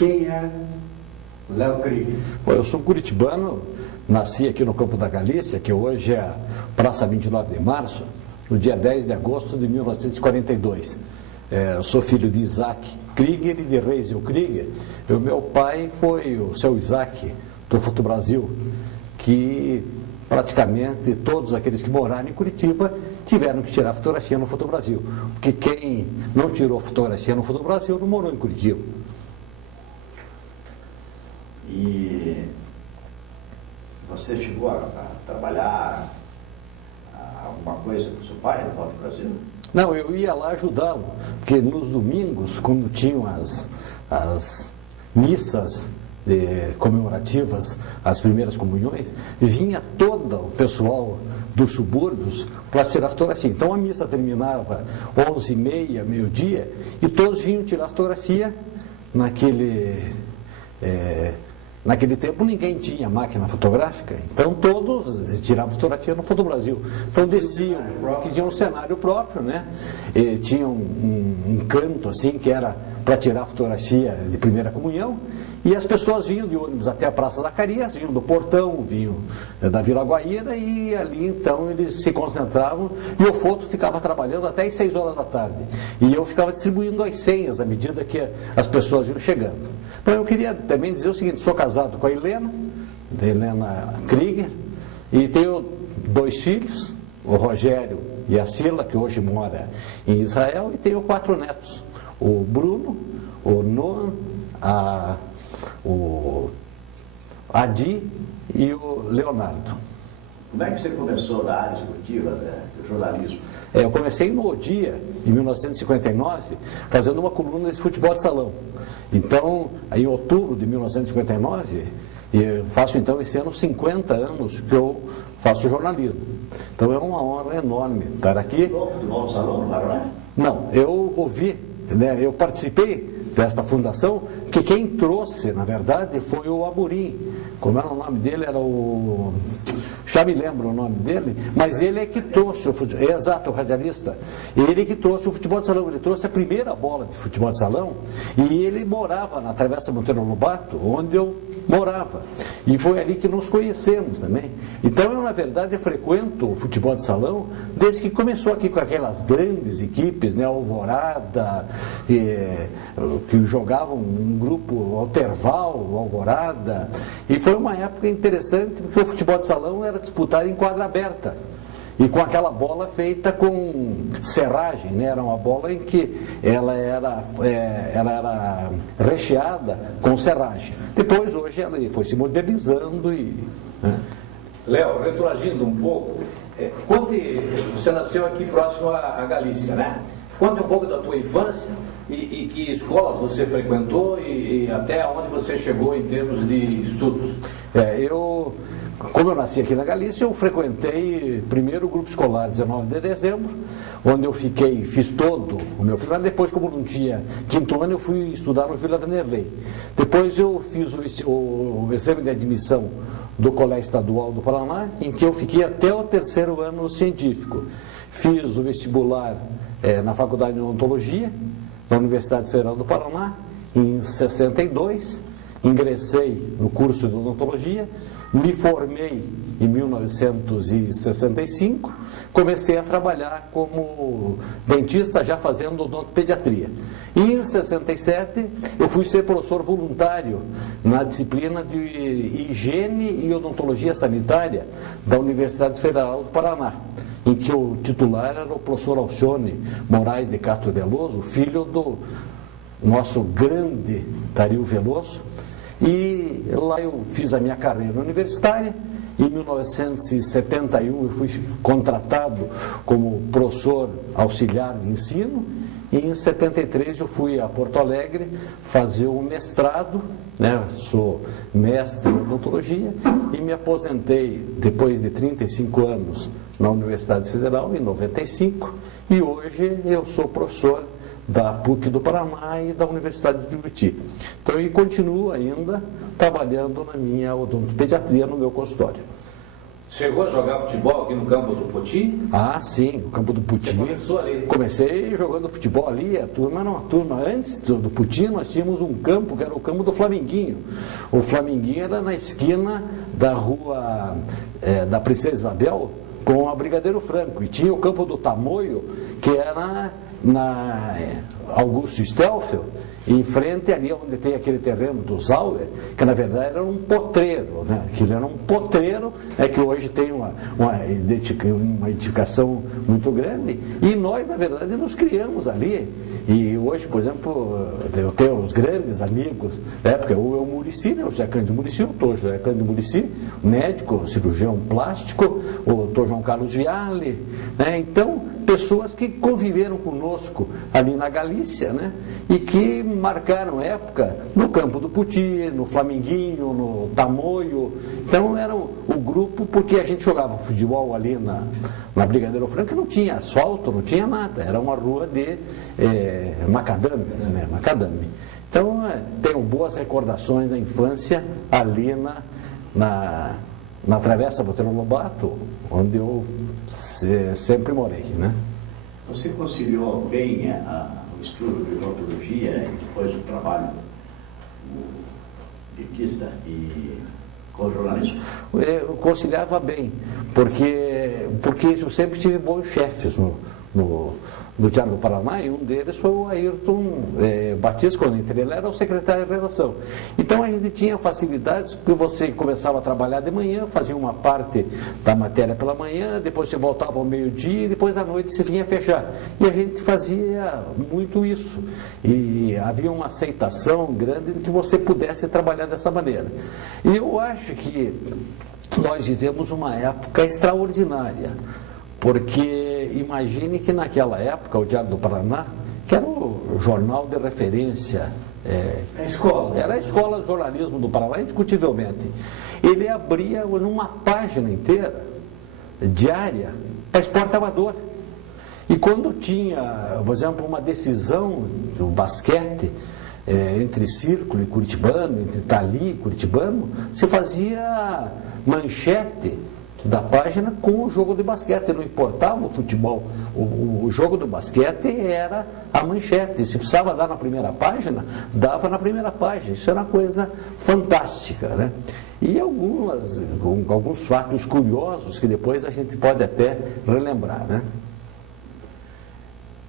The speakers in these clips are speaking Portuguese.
Quem é Léo Krieger? Bom, eu sou curitibano, nasci aqui no Campo da Galícia, que hoje é a Praça 29 de Março, no dia 10 de agosto de 1942. Eu sou filho de Isaac Krieger e de Reisel Krieger. O meu pai foi o seu Isaac, do Foto Brasil, que praticamente todos aqueles que moraram em Curitiba tiveram que tirar fotografia no Foto Brasil. Porque quem não tirou fotografia no Foto Brasil não morou em Curitiba. E você chegou a trabalhar alguma coisa com seu pai no Foto Brasil? Não, eu ia lá ajudá-lo, porque nos domingos, quando tinham as missas comemorativas, as primeiras comunhões, vinha todo o pessoal dos subúrbios para tirar fotografia. Então a missa terminava 11h30, meio-dia, e todos vinham tirar fotografia. Naquele tempo ninguém tinha máquina fotográfica, então todos tiravam fotografia no Foto Brasil. Então desciam, que tinha um cenário próprio, né? E tinha um canto assim que era para tirar fotografia de primeira comunhão, e as pessoas vinham de ônibus até a Praça Zacarias, vinham do Portão, vinham da Vila Guaíra, e ali então eles se concentravam, e o foto ficava trabalhando até às 6 horas da tarde. E eu ficava distribuindo as senhas à medida que as pessoas iam chegando. Então eu queria também dizer o seguinte: sou casado com a Helena Krieger, e tenho 2 filhos, o Rogério e a Sila, que hoje mora em Israel, e tenho 4 netos, o Bruno, o Noam, o Adi e o Leonardo. Como é que você começou na área esportiva, do jornalismo? Eu comecei no O Dia, em 1959, fazendo uma coluna de futebol de salão. Então, em outubro de 1959, eu faço então esse ano 50 anos que eu faço jornalismo. Então é uma honra enorme estar aqui. Futebol de salão, não é? Não, eu ouvi, né, eu participei desta fundação, que quem trouxe, na verdade, foi o Amorim. Como era o nome dele? Era o... Já me lembro o nome dele, mas ele é que trouxe o futebol... Exato, o radialista. Ele que trouxe o futebol de salão. Ele trouxe a primeira bola de futebol de salão, e ele morava na Travessa Monteiro Lobato, onde eu morava. E foi ali que nos conhecemos também. Então, eu, na verdade, frequento o futebol de salão desde que começou aqui com aquelas grandes equipes, né? Alvorada, que jogavam um grupo Alterval, Alvorada, e foi uma época interessante porque o futebol de salão era disputado em quadra aberta e com aquela bola feita com serragem, né? Era uma bola em que ela era recheada com serragem. Depois, hoje, ela foi se modernizando e... Né? Léo, retroagindo um pouco, você nasceu aqui próximo à Galícia, né? Conte um pouco da tua infância e que escolas você frequentou e até onde você chegou em termos de estudos. Como eu nasci aqui na Galícia, eu frequentei primeiro o grupo escolar 19 de dezembro, onde eu fiz todo o meu primeiro. Depois, como não tinha quinto ano, eu fui estudar no Júlia Vanderlei. Depois eu fiz o exame de admissão do Colégio Estadual do Paraná, em que eu fiquei até o 3º ano científico. Fiz o vestibular na Faculdade de Odontologia da Universidade Federal do Paraná, em 62, ingressei no curso de odontologia, me formei em 1965, comecei a trabalhar como dentista, já fazendo odontopediatria. E em 67 eu fui ser professor voluntário na disciplina de higiene e odontologia sanitária da Universidade Federal do Paraná, em que o titular era o professor Alcione Moraes de Castro Veloso, filho do nosso grande Dario Veloso. E lá eu fiz a minha carreira universitária. Em 1971 eu fui contratado como professor auxiliar de ensino, e em 73 eu fui a Porto Alegre fazer um mestrado, né? Sou mestre em odontologia, e me aposentei depois de 35 anos na Universidade Federal, em 95, e hoje eu sou professor da PUC do Paraná e da Universidade de Juruti. Então, eu continuo ainda trabalhando na minha odontopediatria no meu consultório. Chegou a jogar futebol aqui no campo do Poti? Ah, sim, o campo do Puti. Você começou ali? Comecei jogando futebol ali, a turma era uma turma. Antes do Puti, nós tínhamos um campo que era o campo do Flamenguinho. O Flamenguinho era na esquina da rua da Princesa Isabel com a Brigadeiro Franco. E tinha o campo do Tamoio, que era na Augusto Stelfel, em frente ali onde tem aquele terreno do Zauer, que na verdade era um potreiro, né? Aquilo era um potreiro, que hoje tem uma edificação muito grande, e nós na verdade nos criamos ali. E hoje, por exemplo, eu tenho os grandes amigos da época, o Muricy, né? O José Cândido Muricy, o doutor José Cândido Muricy, médico, cirurgião plástico, o doutor João Carlos Viale, né? Então, pessoas que conviveram conosco ali na Galícia, né? E que marcaram época no campo do Puti, no Flamenguinho, no Tamoio. Então era o grupo, porque a gente jogava futebol ali na Brigadeiro Franco, não tinha asfalto, não tinha nada, era uma rua de macadame, né? Macadame. Então tenho boas recordações da infância ali na Travessa Botelho Lobato, onde eu sempre morei, né? Você conciliou bem o estudo de odontologia e depois o trabalho de dentista e com o jornalismo? Eu conciliava bem, porque eu sempre tive bons chefes no Diário do Paraná, e um deles foi o Ayrton Batista, quando entrei, ele era o secretário de redação. Então a gente tinha facilidades, porque você começava a trabalhar de manhã, fazia uma parte da matéria pela manhã, depois você voltava ao meio-dia, e depois à noite você vinha fechar. E a gente fazia muito isso. E havia uma aceitação grande de que você pudesse trabalhar dessa maneira. E eu acho que nós vivemos uma época extraordinária. Porque imagine que naquela época o Diário do Paraná, que era o jornal de referência, era a escola de jornalismo do Paraná, indiscutivelmente, ele abria numa página inteira, diária, para esporte amador. E quando tinha, por exemplo, uma decisão do basquete, entre Círculo e Curitibano, entre Itali e Curitibano, se fazia manchete da página com o jogo de basquete, não importava o futebol, o jogo do basquete era a manchete, se precisava dar na primeira página, dava na primeira página, isso era uma coisa fantástica, né? E alguns fatos curiosos que depois a gente pode até relembrar, né?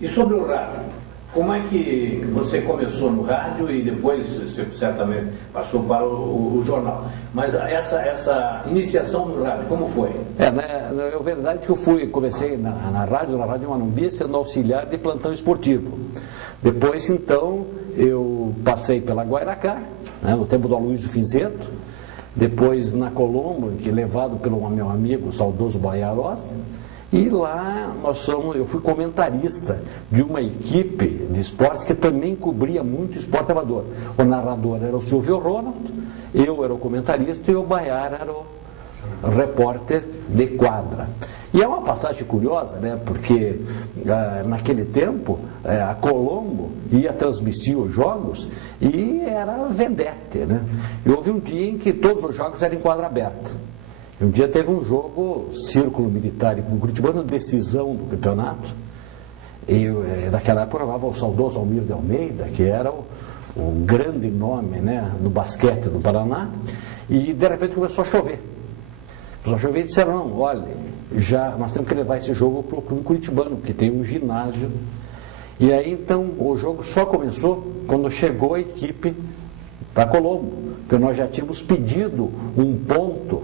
E sobre o rádio? Como é que você começou no rádio e depois você certamente passou para o jornal? Mas essa iniciação no rádio, como foi? É verdade que comecei na Rádio Manumbi, sendo auxiliar de plantão esportivo. Depois, então, eu passei pela Guairacá, né, no tempo do Aloysio Finzetto. Depois na Colombo, que levado pelo meu amigo, o saudoso Baiaroz. E lá eu fui comentarista de uma equipe de esporte que também cobria muito esporte amador. O narrador era o Silvio Ronald, eu era o comentarista e o Baiar era o repórter de quadra. E é uma passagem curiosa, né? Porque naquele tempo a Colombo ia transmitir os jogos e era vedete, né? E houve um dia em que todos os jogos eram em quadra aberta. Um dia teve um jogo, Círculo Militar e Curitibano, decisão do campeonato. E naquela época jogava o saudoso Almir de Almeida, que era o grande nome, né, no basquete do Paraná. E de repente começou a chover. Começou a chover e disseram, não, olha, nós temos que levar esse jogo para o Clube Curitibano, porque tem um ginásio. E aí então o jogo só começou quando chegou a equipe da Colombo, porque nós já tínhamos pedido um ponto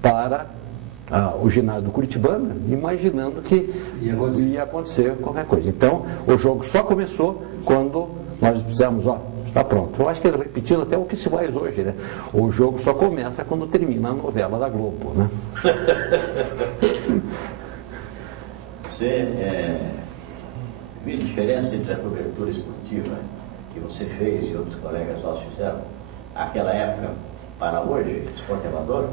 para o ginásio do Curitibano, imaginando que ia acontecer qualquer coisa. Então, o jogo só começou quando nós dissemos, está pronto. Eu acho que repetindo até o que se faz hoje, né? O jogo só começa quando termina a novela da Globo, né? Você viu a diferença entre a cobertura esportiva que você fez e outros colegas nossos fizeram? Naquela época, para hoje, esporte amador?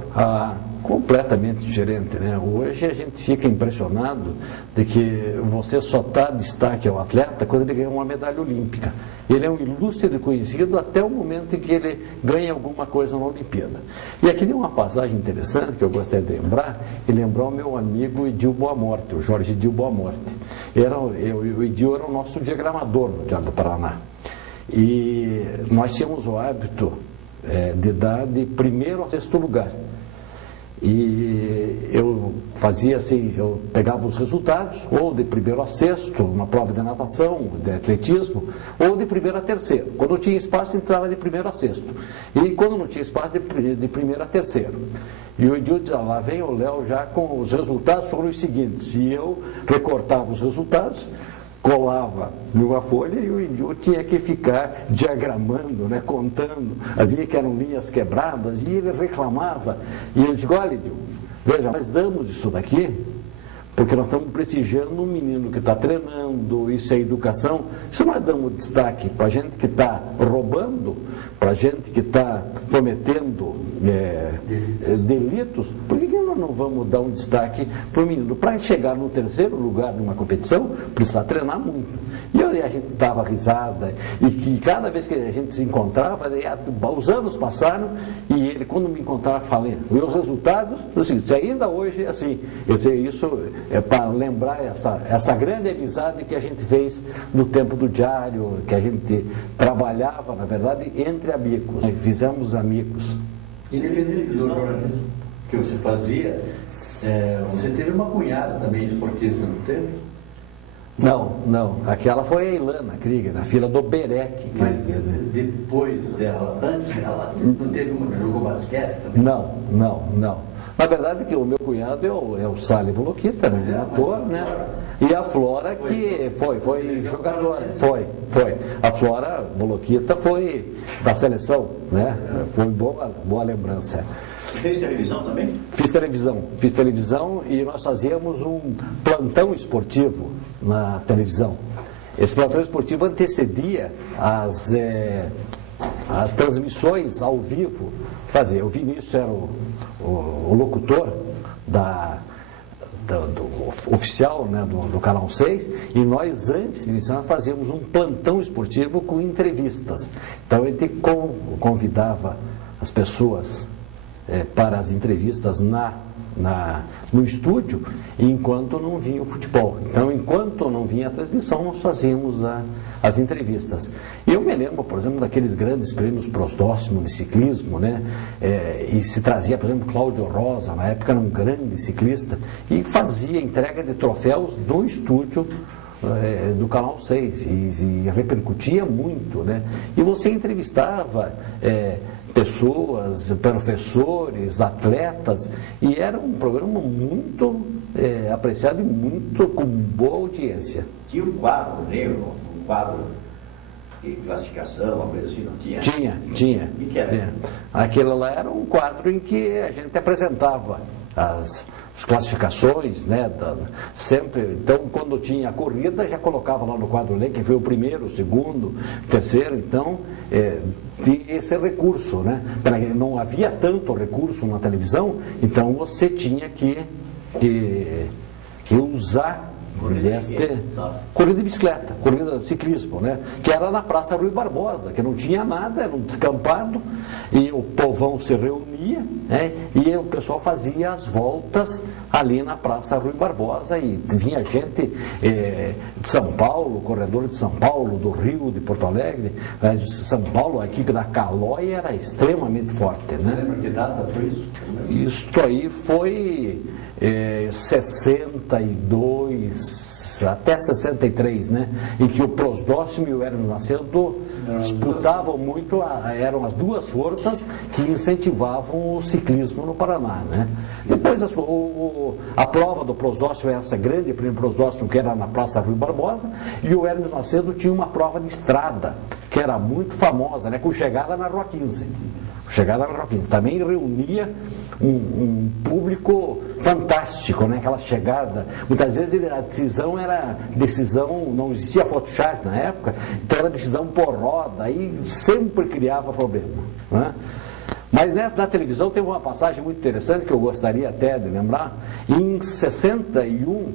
Completamente diferente, né? Hoje a gente fica impressionado de que você só dá destaque ao atleta quando ele ganha uma medalha olímpica. Ele é um ilustre conhecido até o momento em que ele ganha alguma coisa na Olimpíada. E aqui tem uma passagem interessante que eu gostaria de lembrar, e lembrar o meu amigo Edil Boa Morte, o Jorge Edil Boa Morte. O Edil era o nosso diagramador no Diário do Paraná. E nós tínhamos o hábito de dar de primeiro a sexto lugar. E eu fazia assim, eu pegava os resultados, ou de primeiro a sexto, uma prova de natação, de atletismo, ou de primeiro a terceiro. Quando tinha espaço, entrava de primeiro a sexto. E quando não tinha espaço, de primeiro a terceiro. E o Edil dizia, lá vem o Léo já com os resultados, foram os seguintes. E eu recortava os resultados, colava numa folha e o Edil tinha que ficar diagramando, né, contando, as que eram linhas quebradas, e ele reclamava. E eu digo, olha, Edil, veja, nós damos isso daqui porque nós estamos prestigiando um menino que está treinando, isso é educação. Se nós damos destaque para gente que está roubando, para gente que está cometendo delitos, por que nós não vamos dar um destaque para o menino? Para chegar no terceiro lugar numa competição, precisa treinar muito. E a gente dava risada, e que cada vez que a gente se encontrava, os anos passaram, e ele, quando me encontrava, falei, e os resultados, eu disse, ainda hoje é assim. Isso é para lembrar essa grande amizade que a gente fez no tempo do diário, que a gente trabalhava, na verdade, entre amigos, né? Fizemos amigos. Independente do jornalismo que você fazia, você teve uma cunhada também esportista, não teve? Não. Aquela foi a Ilana Krieger, na fila do Berec. Mas depois dela, antes dela, não teve uma que jogou basquete também? Não. Na verdade, que o meu cunhado é o Sali Volokita, né? Ator, né? E a Flora, que foi jogadora. Foi. A Flora Volokita foi da seleção, né? Foi boa lembrança. Fez televisão também? Fiz televisão e nós fazíamos um plantão esportivo na televisão. Esse plantão esportivo antecedia as transmissões ao vivo. O Vinícius era o locutor do oficial, né, do Canal 6, e nós, antes de iniciar, fazíamos um plantão esportivo com entrevistas. Então, a gente convidava as pessoas para as entrevistas no estúdio, enquanto não vinha o futebol. Então, enquanto não vinha a transmissão, nós fazíamos as entrevistas. E eu me lembro, por exemplo, daqueles grandes prêmios Prosdóximo de ciclismo, né? E se trazia, por exemplo, Cláudio Rosa, na época era um grande ciclista, e fazia entrega de troféus do estúdio do Canal 6, e repercutia muito, né? E você entrevistava pessoas, professores, atletas, e era um programa muito apreciado e muito com boa audiência. Tinha um quadro negro, um quadro de classificação, uma coisa assim, não tinha? Tinha. O que era? Tinha. Aquilo lá era um quadro em que a gente apresentava as classificações, né, sempre. Então, quando tinha a corrida, já colocava lá no quadro quem foi o primeiro, o segundo, o terceiro. Então, tinha esse recurso, né? Não havia tanto recurso na televisão, então você tinha que usar corrida de bicicleta, corrida de ciclismo, né? Que era na Praça Rui Barbosa, que não tinha nada, era um descampado, e o povão se reunia, né? E o pessoal fazia as voltas ali na Praça Rui Barbosa, e vinha gente de São Paulo, corredor de São Paulo, do Rio, de Porto Alegre, de São Paulo, a equipe da Calói era extremamente forte, né? Você lembra que data foi isso? Isto aí foi 62 até 63, né? Em que o Prosdóximo e o Hermes Macedo disputavam muito, eram as duas forças que incentivavam o ciclismo no Paraná, né? Depois a prova do Prosdóximo era essa grande, prêmio Prosdóximo, que era na Praça Rui Barbosa, e o Hermes Macedo tinha uma prova de estrada, que era muito famosa, né? Com chegada na Rua 15. Também reunia um público fantástico, né? Aquela chegada. Muitas vezes a decisão não existia Photoshop na época, então era decisão por roda, aí sempre criava problema, né? Mas na televisão teve uma passagem muito interessante que eu gostaria até de lembrar. Em 61,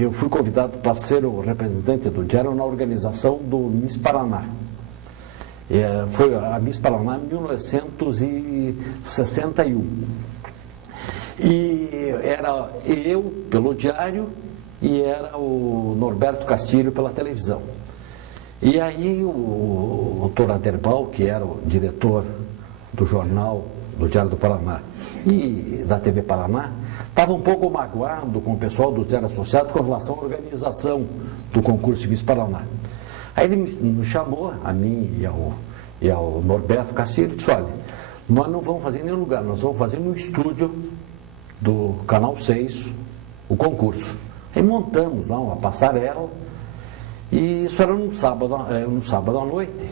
eu fui convidado para ser o representante do diário na organização do Miss Paraná. Foi a Miss Paraná em 1961. E era eu pelo diário e era o Norberto Castilho pela televisão. E aí o doutor Aderbal, que era o diretor do jornal, do Diário do Paraná e da TV Paraná, estava um pouco magoado com o pessoal dos diários associados com relação à organização do concurso de Miss Paraná. Aí ele me chamou, a mim e ao Norberto Castilho, e disse: olha, nós não vamos fazer em nenhum lugar, nós vamos fazer no estúdio do Canal 6 o concurso. Aí montamos lá uma passarela, e isso era no sábado à noite.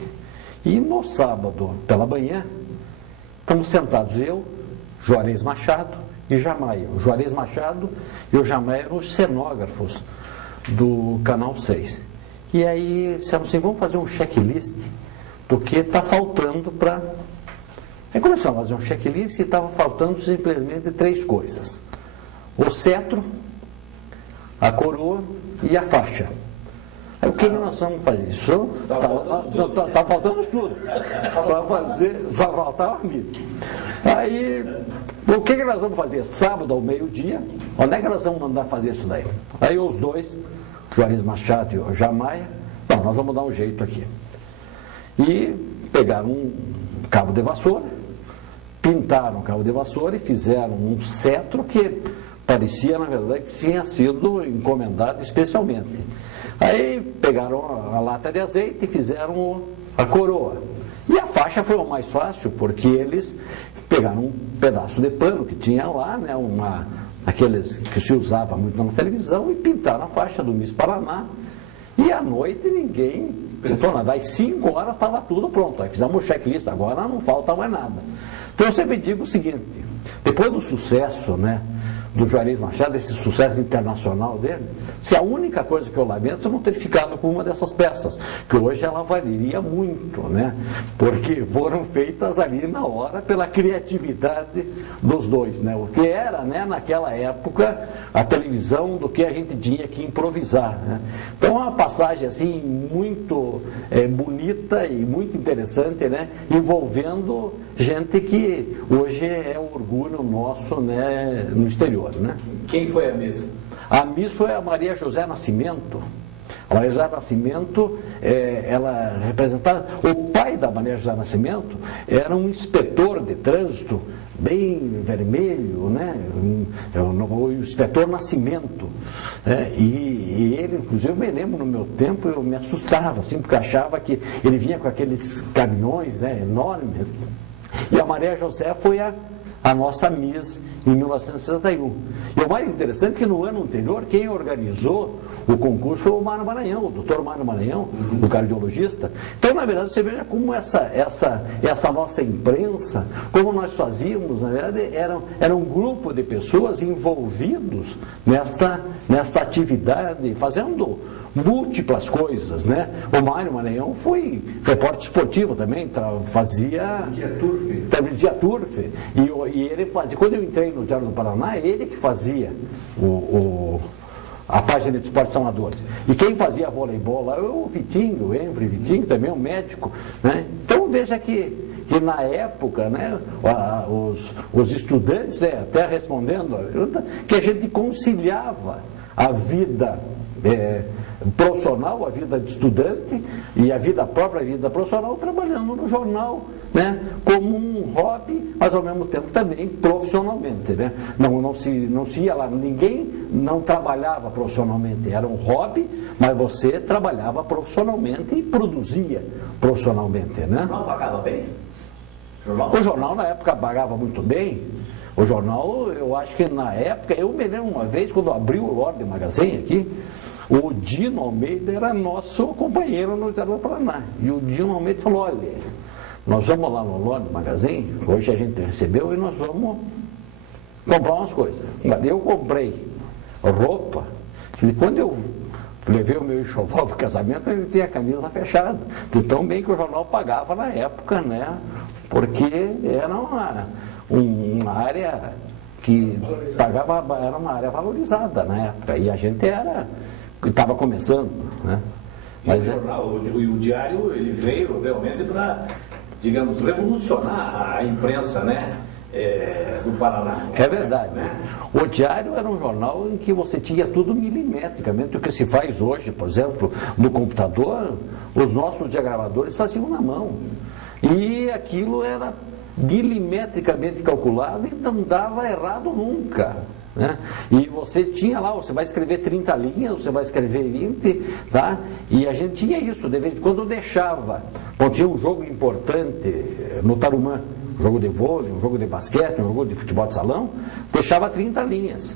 E no sábado pela manhã, estamos sentados eu, Juarez Machado e Jamaia. O Juarez Machado e o Jamaia eram os cenógrafos do Canal 6. E aí dissemos assim: vamos fazer um checklist do que está faltando para... Aí começamos a fazer um checklist e estava faltando simplesmente 3 coisas: o cetro, a coroa e a faixa. Aí o que nós vamos fazer? Isso está faltando tudo. Para fazer, só faltava amigo. Aí, o que nós vamos fazer? Sábado ao meio-dia, onde é que nós vamos mandar fazer isso daí? Aí os dois, Juarez Machado e o Jamaia, não, nós vamos dar um jeito aqui. E pegaram um cabo de vassoura, pintaram o cabo de vassoura e fizeram um cetro que parecia, na verdade, que tinha sido encomendado especialmente. Aí pegaram a lata de azeite e fizeram a coroa. E a faixa foi o mais fácil, porque eles pegaram um pedaço de pano que tinha lá, né, aqueles que se usava muito na televisão, e pintaram a faixa do Miss Paraná. E à noite ninguém pensou nada. Às 5 horas estava tudo pronto. Aí fizemos o checklist, agora não falta mais nada. Então eu sempre digo o seguinte: depois do sucesso, né, do Juarez Machado, esse sucesso internacional dele, se a única coisa que eu lamento é não ter ficado com uma dessas peças, que hoje ela valeria muito, né? Porque foram feitas ali na hora pela criatividade dos dois, né? O que era, né, naquela época, a televisão do que a gente tinha que improvisar, né? Então é uma passagem assim muito bonita e muito interessante, né? Envolvendo gente que hoje é um orgulho nosso, né, no exterior, né? Quem foi a Miss? A Miss foi a Maria José Nascimento. A Maria José Nascimento, ela representava... O pai da Maria José Nascimento era um inspetor de trânsito, bem vermelho, né? O inspetor Nascimento. Né? E ele, inclusive, eu me lembro, no meu tempo, eu me assustava, assim, porque achava que ele vinha com aqueles caminhões, né, enormes. E a Maria José foi a nossa Miss em 1961. E o mais interessante é que no ano anterior, quem organizou o concurso foi o Mário Maranhão, o doutor Mário Maranhão, o cardiologista. Então, na verdade, você veja como essa nossa imprensa, como nós fazíamos, na verdade, era um grupo de pessoas envolvidos nesta atividade, fazendo múltiplas coisas, né? O Mário Maranhão foi repórter esportivo também, fazia dia turf, e ele fazia, quando eu entrei no Diário do Paraná, ele que fazia a página de esportes amadores. E quem fazia voleibol lá, o Vitinho, o Henry Vitinho, também um médico, né? Então veja que na época, né, os estudantes, né, até respondendo a pergunta, que a gente conciliava a vida profissional, a vida de estudante e a própria vida profissional, trabalhando no jornal, né, como um hobby, mas ao mesmo tempo também profissionalmente, né? Não se ia lá, ninguém não trabalhava profissionalmente, era um hobby, mas você trabalhava profissionalmente e produzia profissionalmente, né? O jornal pagava bem? O jornal na época pagava muito bem. O jornal, eu acho que na época, eu me lembro uma vez, quando abriu o Lorde Magazine aqui, o Dino Almeida era nosso companheiro no Diário do Paraná. E o Dino Almeida falou: olha, nós vamos lá no Lorde Magazine, hoje a gente recebeu, e nós vamos comprar umas coisas. Eu comprei roupa, e quando eu levei o meu enxoval para o casamento, ele tinha a camisa fechada. De tão bem que o jornal pagava na época, né, porque era uma área que pagava, era uma área valorizada na época, e a gente estava começando, né? Mas o jornal, o diário, ele veio realmente para, digamos, revolucionar a imprensa, né, do Paraná. É verdade. Né? O diário era um jornal em que você tinha tudo milimetricamente. O que se faz hoje, por exemplo, no computador, os nossos diagramadores faziam na mão. E aquilo era milimetricamente calculado e não dava errado nunca. Né? E você tinha lá, você vai escrever 30 linhas, você vai escrever 20, tá? E a gente tinha isso, de vez em quando deixava. Bom, tinha um jogo importante no Tarumã, um jogo de vôlei, um jogo de basquete, um jogo de futebol de salão, deixava 30 linhas.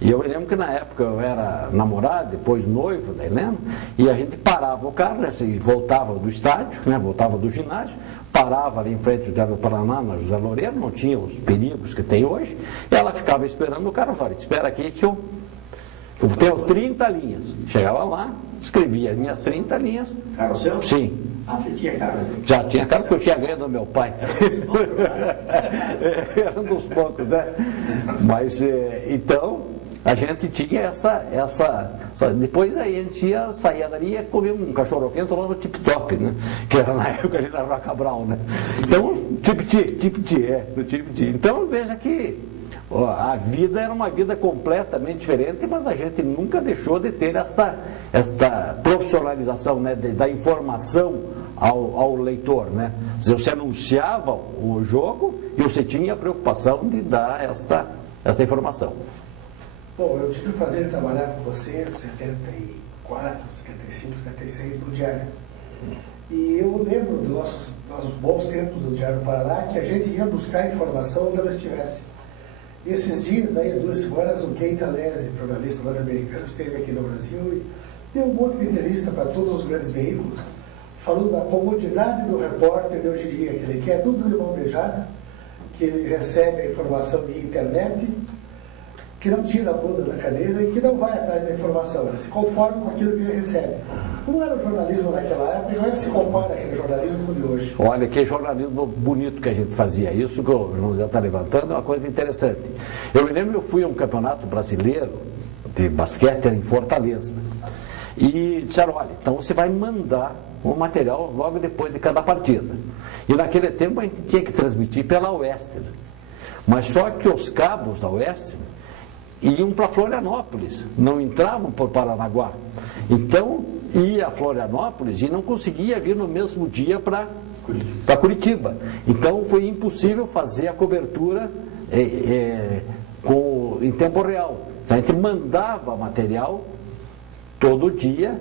E eu me lembro que na época eu era namorado, depois noivo da Helena, e a gente parava o carro, né, e voltava do estádio, né, voltava do ginásio, parava ali em frente do Diário do Paraná, na José Loureiro, não tinha os perigos que tem hoje, e ela ficava esperando o carro, falava, espera aqui que eu tenho 30 linhas. Chegava lá, escrevia as minhas 30 linhas. Carro seu? Sim. Ah, você tinha carro? Já tinha carro que eu tinha ganho do meu pai. Era um dos poucos, né? Mas, então, a gente tinha essa. Depois aí a gente saía dali e ia comer um cachorro-quente lá no Tip Top, né? Que era na época ali na Rua Cabral, né? Então, Tipiti, no Tipiti. Então, veja que a vida era uma vida completamente diferente, mas a gente nunca deixou de ter esta profissionalização, né, da informação ao leitor, né? Você anunciava o jogo e você tinha a preocupação de dar esta informação. Bom, eu tive o prazer de trabalhar com você em 74, 75, 76 no Diário. E eu lembro dos nossos bons tempos do Diário do Paraná, que a gente ia buscar informação onde ela estivesse. E esses dias, aí, 2 semanas, o Keith Alesi, jornalista norte-americano, esteve aqui no Brasil e deu um monte de entrevista para todos os grandes veículos, falando da comodidade do repórter de hoje em dia, que ele quer tudo de mão beijada, que ele recebe a informação via internet, que não tira a bunda da cadeira e que não vai atrás da informação, ele se conforma com aquilo que ele recebe. Como era o jornalismo naquela época, não é que se compara aquele jornalismo com o de hoje. Olha, que jornalismo bonito que a gente fazia. Isso que o José está levantando é uma coisa interessante. Eu me lembro, eu fui a um campeonato brasileiro de basquete em Fortaleza. E disseram, olha, então você vai mandar o material logo depois de cada partida. E naquele tempo a gente tinha que transmitir pela Oeste. Mas só que os cabos da Oeste iam para Florianópolis, não entravam por Paranaguá. Então, ia a Florianópolis e não conseguia vir no mesmo dia para Curitiba. Então, foi impossível fazer a cobertura em tempo real. Então, a gente mandava material todo dia,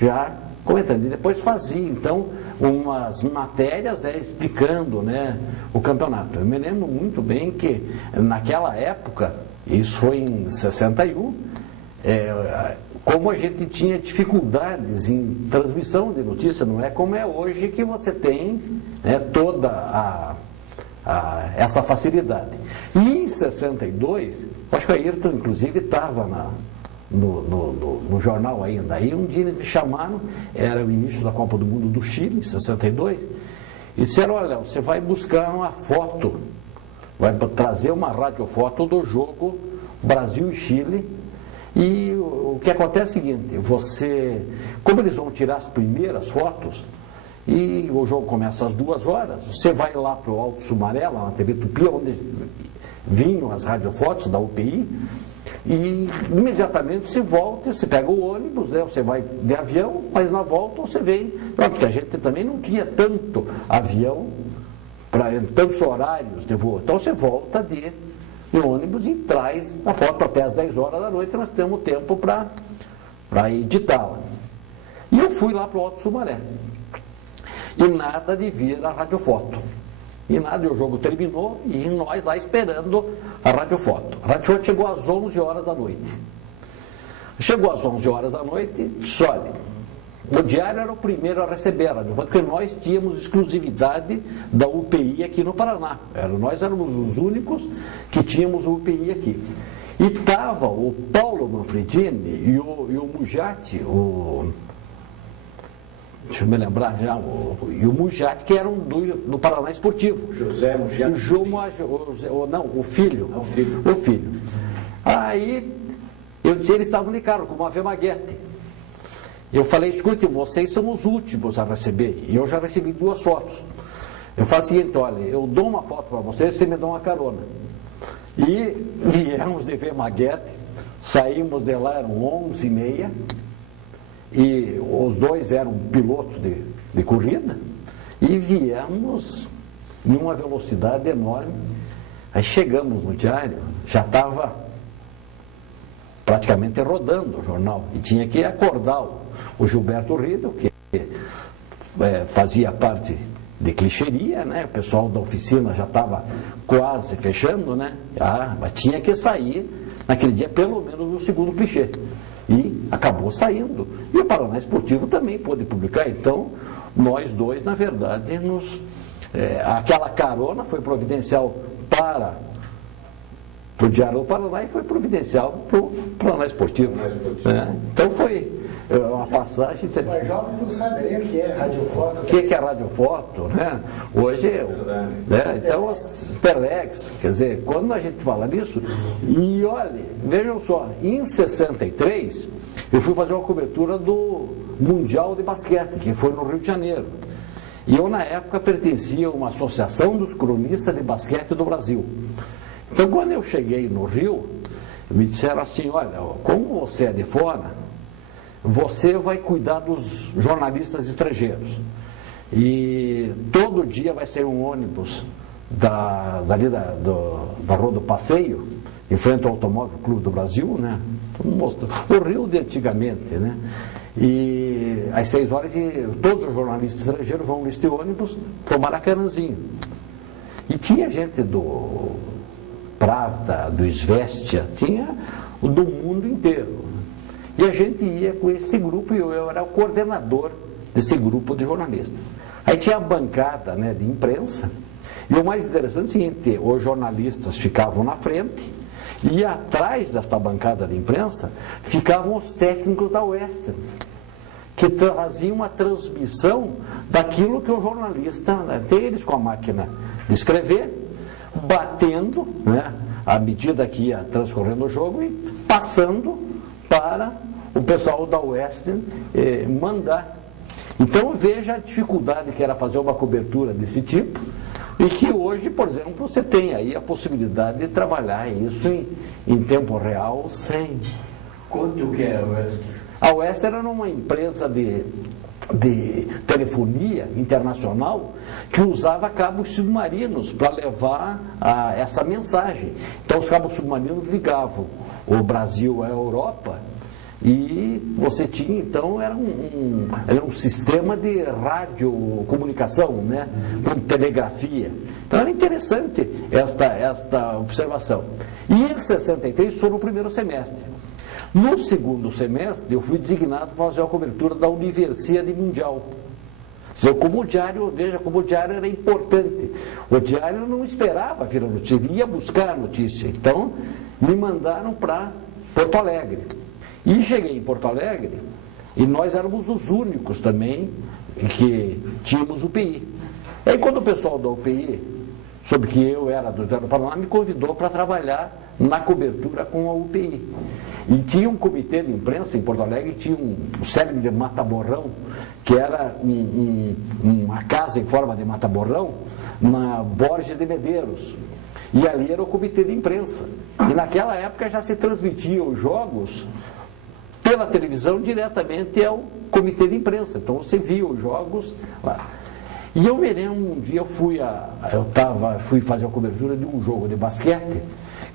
já comentando. E depois fazia, então, umas matérias, né, explicando, né, o campeonato. Eu me lembro muito bem que, naquela época, isso foi em 61, como a gente tinha dificuldades em transmissão de notícia, não é como é hoje que você tem, né, toda essa facilidade. E em 62, acho que o Ayrton, inclusive, estava no jornal ainda. Aí um dia eles me chamaram, era o início da Copa do Mundo do Chile, em 62, e disseram, olha, você vai buscar uma foto, vai trazer uma radiofoto do jogo Brasil e Chile. E o que acontece é o seguinte, como eles vão tirar as primeiras fotos, e o jogo começa às 2 horas, você vai lá para o Alto Sumaré, lá na TV Tupi, onde vinham as radiofotos da UPI, e imediatamente você volta, você pega o ônibus, né, você vai de avião, mas na volta você vem, porque a gente também não tinha tanto avião, para tantos horários de voo, então você volta de ônibus e traz a foto até às 10 horas da noite, nós temos tempo para editá-la. E eu fui lá para o Alto Sumaré, e nada de vir a radiofoto. E nada, e o jogo terminou, e nós lá esperando a radiofoto. A radiofoto chegou às 11 horas da noite. Chegou às 11 horas da noite, olha, o Diário era o primeiro a receber a radiofoto, porque nós tínhamos exclusividade da UPI aqui no Paraná. Nós éramos os únicos que tínhamos UPI aqui. E estava o Paulo Manfredini e o Mujati, deixa eu me lembrar já, e o Mujat, que era do Paraná Esportivo. José Mujat. O filho. O filho. O filho. Aí, eles estavam de carro com uma Ave Maguete. Eu falei, escute, vocês são os últimos a receber. E eu já recebi 2 fotos. Eu faço o seguinte, olha, eu dou uma foto para vocês, você me dá uma carona. E viemos de Ave Maguete, saímos de lá, eram 11h30, e os dois eram pilotos de corrida, e viemos em uma velocidade enorme. Aí chegamos no diário, já estava praticamente rodando o jornal, e tinha que acordar o Gilberto Riedel, que fazia parte de clichêria, né? O pessoal da oficina já estava quase fechando, né? Mas tinha que sair naquele dia pelo menos o segundo clichê. E acabou saindo. E o Paraná Esportivo também pôde publicar. Então, nós dois, na verdade, aquela carona foi providencial para o Diário do Paraná e foi providencial para o Paraná Esportivo. Então foi uma passagem. Mas jovens não sabem nem o que é radiofoto. O que é radiofoto, né? Hoje, então as telex, quer dizer, quando a gente fala nisso, e olha, vejam só, em 63, eu fui fazer uma cobertura do Mundial de Basquete, que foi no Rio de Janeiro. E eu, na época, pertencia a uma associação dos cronistas de basquete do Brasil. Então, quando eu cheguei no Rio, me disseram assim, olha, como você é de fora, você vai cuidar dos jornalistas estrangeiros. E todo dia vai ser um ônibus da Rua do Passeio, em frente ao Automóvel Clube do Brasil, né? O Rio de antigamente, né? E às 6 horas todos os jornalistas estrangeiros vão neste ônibus para o Maracanãzinho. E tinha gente do Pravda, do Izvestia, tinha do mundo inteiro. E a gente ia com esse grupo e eu era o coordenador desse grupo de jornalistas. Aí tinha a bancada, né, de imprensa, e o mais interessante é o seguinte, os jornalistas ficavam na frente e atrás desta bancada de imprensa ficavam os técnicos da Western, que traziam uma transmissão daquilo que o jornalista, né, tem eles com a máquina de escrever, batendo, né, à medida que ia transcorrendo o jogo e passando para o pessoal da Western mandar. Então veja a dificuldade que era fazer uma cobertura desse tipo e que hoje, por exemplo, você tem aí a possibilidade de trabalhar isso em tempo real sem... Quanto que é a Western? A Western era uma empresa de telefonia internacional que usava cabos submarinos para levar essa mensagem. Então os cabos submarinos ligavam o Brasil à Europa e você tinha, então, era um sistema de radiocomunicação, né, com telegrafia. Então era interessante esta observação. E em 63 foi no primeiro semestre. No segundo semestre, eu fui designado para fazer a cobertura da Universidade Mundial. Como o diário, veja como o diário era importante. O diário não esperava vir a notícia, ele ia buscar a notícia. Então, me mandaram para Porto Alegre. E cheguei em Porto Alegre, e nós éramos os únicos também que tínhamos UPI. Aí quando o pessoal da UPI, soube que eu era do Diário do Paraná, me convidou para trabalhar na cobertura com a UPI. E tinha um comitê de imprensa em Porto Alegre, tinha um célebre de mata-borrão, que era uma casa em forma de mata-borrão, na Borges de Medeiros. E ali era o comitê de imprensa. E naquela época já se transmitiam os jogos pela televisão diretamente ao comitê de imprensa. Então você via os jogos lá. E eu me lembro, um dia eu fui fazer a cobertura de um jogo de basquete,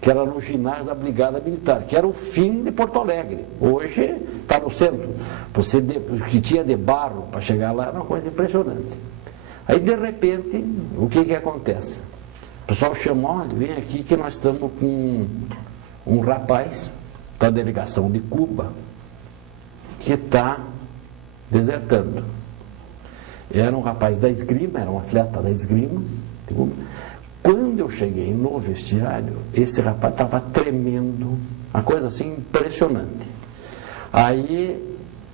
que era no ginásio da Brigada Militar, que era o fim de Porto Alegre. Hoje está no centro. O que tinha de barro para chegar lá era uma coisa impressionante. Aí, de repente, o que acontece? O pessoal chama, olha, vem aqui que nós estamos com um rapaz da delegação de Cuba que está desertando. Era um rapaz da esgrima, era um atleta da esgrima. Quando eu cheguei no vestiário, esse rapaz estava tremendo, uma coisa assim impressionante. Aí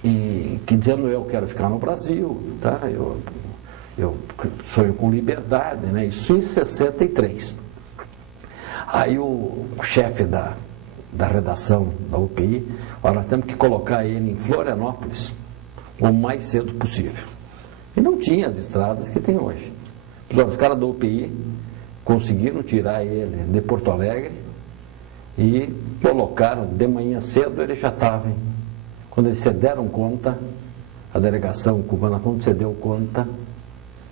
e que dizendo eu quero ficar no Brasil, tá? Eu sonho com liberdade, né? Isso em 63. Aí o chefe da redação da UPI, olha, nós temos que colocar ele em Florianópolis o mais cedo possível. E não tinha as estradas que tem hoje. Os caras da UPI conseguiram tirar ele de Porto Alegre e colocaram de manhã cedo, ele já estava. Quando eles se deram conta, a delegação cubana, quando se deu conta,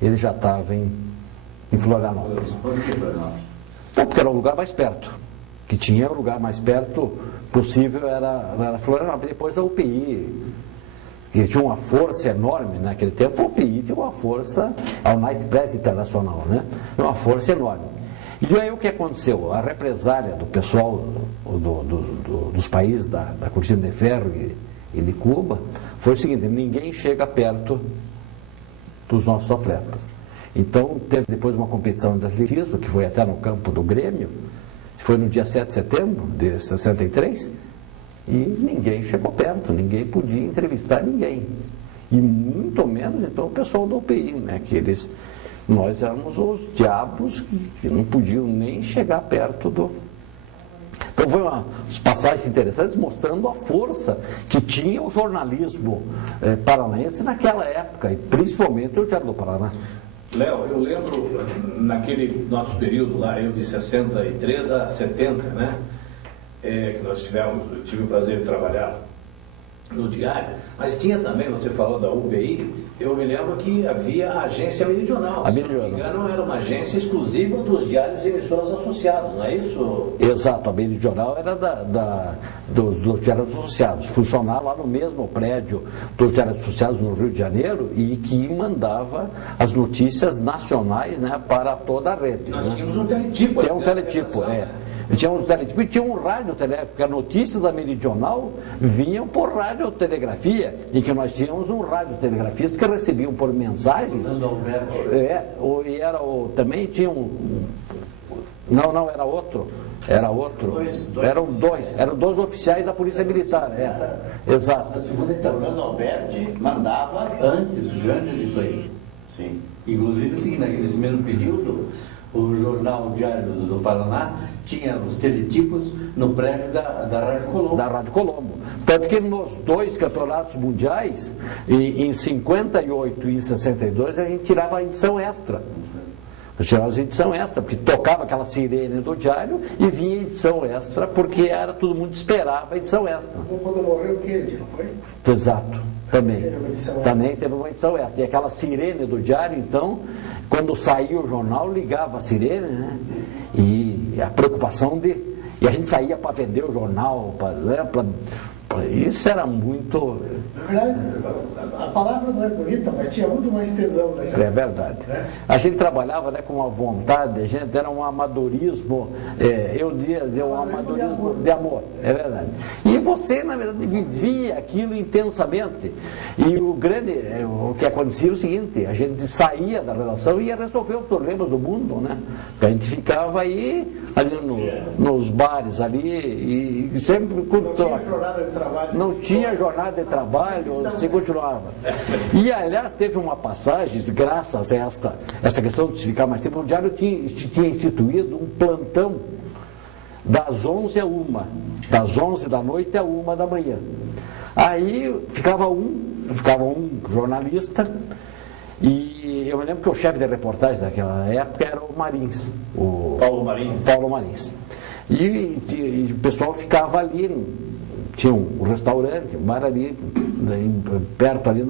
ele já estava em Florianópolis. Por que Florianópolis? Não, porque era o lugar mais perto. Que tinha o lugar mais perto possível era Florianópolis. Depois a UPI, que tinha uma força enorme naquele tempo, a UPI tinha uma força, a United Press Internacional, né? Uma força enorme. E aí o que aconteceu? A represália do pessoal dos países da Cortina de Ferro e de Cuba foi o seguinte: ninguém chega perto dos nossos atletas. Então teve depois uma competição de atletismo, que foi até no campo do Grêmio, foi no dia 7 de setembro de 63, e ninguém chegou perto, ninguém podia entrevistar ninguém. E muito menos então o pessoal da UPI, né? Nós éramos os diabos que não podiam nem chegar perto do... Então foi umas passagens interessantes mostrando a força que tinha o jornalismo paranaense naquela época, e principalmente o Diário do Paraná. Léo, eu lembro naquele nosso período lá, eu de 63 a 70, né? Que nós eu tive o prazer de trabalhar no Diário, mas tinha também, você falou da UPI, eu me lembro que havia a agência Meridional. A Se Meridional. não me engano, era uma agência exclusiva dos diários e emissoras associados, não é isso? Exato, a Meridional era dos diários associados, funcionava lá no mesmo prédio dos diários associados no Rio de Janeiro e que mandava as notícias nacionais, né, para toda a rede. E nós né? tínhamos um teletipo. Tem um teletipo, E tinha um teletipo e tinha um radiotelégrafo, porque a notícia da Meridional vinham por radiotelegrafia, e que nós tínhamos um radiotelegrafista que recebiam por mensagens. Também tinha Não, era outro. Eram dois oficiais da Polícia Militar. Exato. A segunda internet, Alberti mandava antes disso aí. Sim. Inclusive, nesse mesmo período, o jornal Diário do Paraná tinha os teletipos no prédio da Rádio Colombo. Da Rádio Colombo. Tanto que nos dois campeonatos mundiais, em 58 e em 62, a gente tirava a edição extra. Porque tocava aquela sirene do Diário e vinha edição extra, porque todo mundo esperava a edição extra. Quando morreu o Kennedy, não foi? Exato, também teve uma edição extra. E aquela sirene do Diário, então, quando saía o jornal, ligava a sirene, né? E a preocupação E a gente saía para vender o jornal, isso era muito... Na verdade, a palavra não é bonita, mas tinha muito mais tesão daquela. É verdade. A gente trabalhava, né, com uma vontade, a gente era um amadorismo, um amadorismo de amor, é verdade. E você, na verdade, vivia aquilo intensamente. E o que acontecia é o seguinte: a gente saía da redação e ia resolver os problemas do mundo, né? A gente ficava ali nos bares ali, e sempre... Não tinha jornada de trabalho, você continuava. E, aliás, teve uma passagem, graças a essa questão de ficar mais tempo, o Diário tinha instituído um plantão das 11 a 1, das 11 da noite a 1 da manhã. Aí ficava um jornalista, e eu me lembro que o chefe de reportagem daquela época era o Marins. Paulo Marins. E o pessoal ficava ali, tinha um restaurante, um bar ali, perto ali,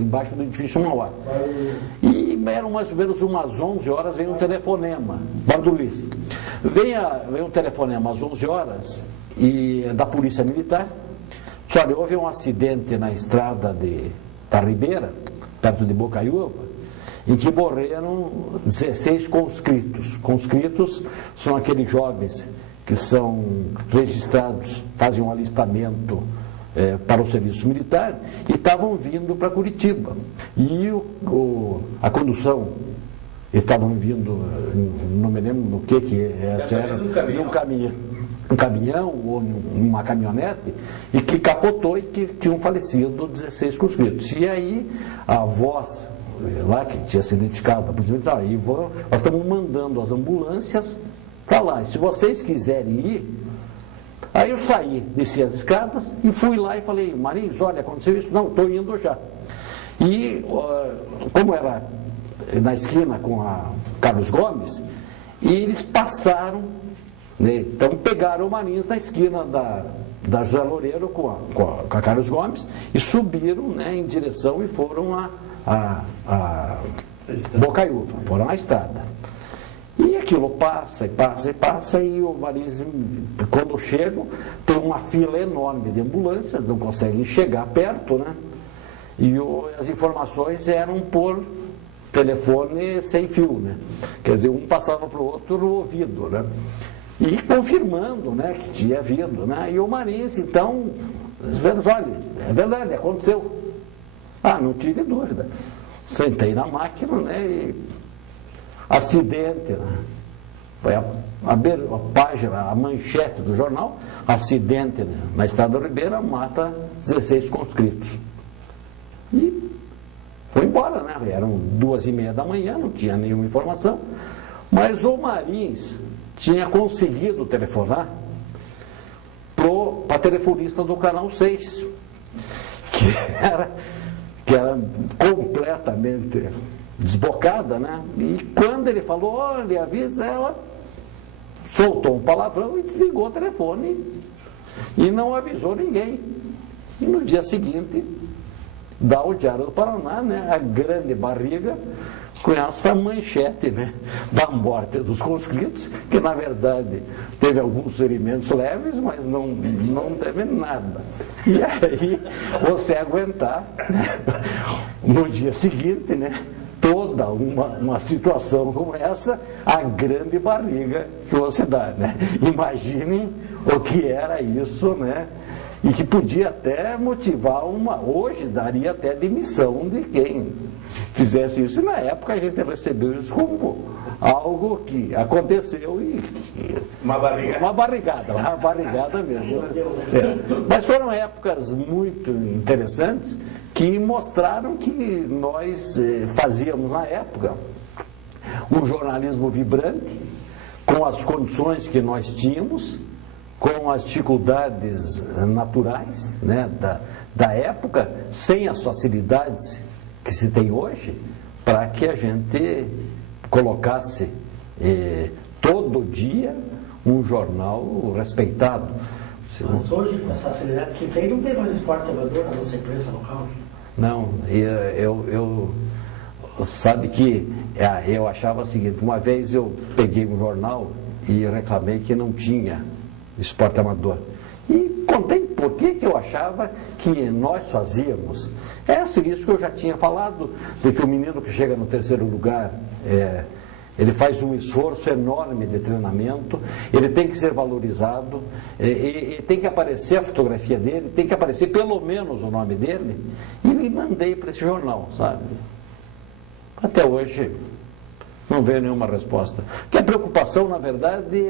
embaixo do edifício Mauá. E eram mais ou menos umas 11 horas, veio um telefonema, Bar do Luiz. Veio um telefonema às 11 horas, da Polícia Militar. Olha, houve um acidente na estrada da Ribeira, perto de Bocaiúva, em que morreram 16 conscritos. Conscritos são aqueles jovens que são registrados, fazem um alistamento para o serviço militar e estavam vindo para Curitiba. E a condução, estavam vindo, não me lembro no que era, num caminhão. um caminhão ou uma caminhonete e que capotou e que tinham falecido 16 conscritos. E aí a voz lá que tinha se identificado, Ivan, nós estamos mandando as ambulâncias para lá. E se vocês quiserem ir, aí eu saí, desci as escadas e fui lá e falei, Marins, olha, aconteceu isso. Não, estou indo já. E como era na esquina com a Carlos Gomes, e eles passaram, né, então pegaram o Marins na esquina da José Loureiro com a Carlos Gomes e subiram, né, em direção e foram a Bocaiúva, foram à estrada. E aquilo passa e passa e passa, e o Marins, quando chegam, tem uma fila enorme de ambulâncias, não conseguem chegar perto, né? E as informações eram por telefone sem fio, né? Quer dizer, um passava para o outro no ouvido, né? E confirmando, né, que tinha havido, né? E o Marins, então, olha, é verdade, aconteceu. Ah, não tive dúvida. Sentei na máquina, né, e acidente, né? Foi a página, a manchete do jornal, acidente, né, na Estrada Ribeira, mata 16 conscritos. E foi embora, né? Eram 2h30 da manhã, não tinha nenhuma informação, mas o Marins tinha conseguido telefonar para a telefonista do Canal 6, que era completamente desbocada, né? E quando ele falou, olha, avisa, ela soltou um palavrão e desligou o telefone e não avisou ninguém. E no dia seguinte, dá o Diário do Paraná, né, a grande barriga com essa manchete, né, da morte dos conscritos, que na verdade teve alguns ferimentos leves, mas não teve nada. E aí você aguentar, né, no dia seguinte, né, toda uma situação como essa, a grande barriga que você dá, né? Imaginem o que era isso, né? E que podia até motivar hoje daria até demissão de quem fizesse isso. E na época a gente recebeu isso como algo que aconteceu e uma barrigada mesmo, né? Mas foram épocas muito interessantes que mostraram que nós fazíamos na época um jornalismo vibrante, com as condições que nós tínhamos, com as dificuldades naturais, né, da época, sem as facilidades que se tem hoje, para que a gente colocasse todo dia um jornal respeitado. Mas hoje, com as facilidades que tem, não tem mais esporte amador na nossa imprensa local? Não, eu sabe que eu achava o seguinte, uma vez eu peguei um jornal e reclamei que não tinha esporte amador. E contei por que eu achava que nós fazíamos. É isso que eu já tinha falado, de que o menino que chega no terceiro lugar, ele faz um esforço enorme de treinamento, ele tem que ser valorizado, e tem que aparecer a fotografia dele, tem que aparecer pelo menos o nome dele, e me mandei para esse jornal, sabe? Até hoje não veio nenhuma resposta. Porque a preocupação, na verdade,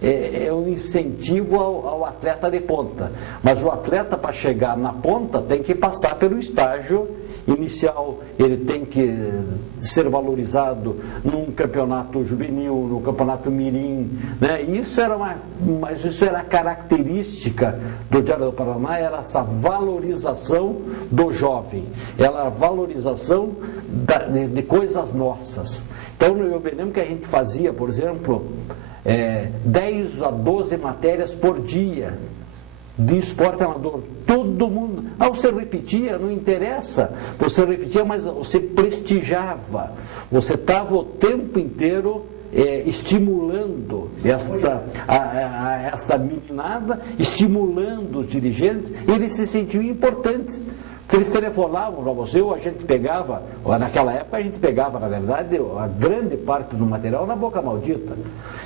é um incentivo ao atleta de ponta. Mas o atleta, para chegar na ponta, tem que passar pelo estágio inicial. Ele tem que ser valorizado num campeonato juvenil, no campeonato mirim, né? Mas isso era característica do Diário do Paraná, era essa valorização do jovem, era a valorização de coisas nossas. Então eu me lembro que a gente fazia, por exemplo, 10 a 12 matérias por dia de esporte amador. Todo mundo. Você repetia, não interessa. Você repetia, mas você prestigiava. Você estava o tempo inteiro estimulando esta meninada, estimulando os dirigentes, e eles se sentiam importantes. Porque eles telefonavam para você, ou a gente pegava, naquela época a gente pegava, na verdade, a grande parte do material na Boca Maldita.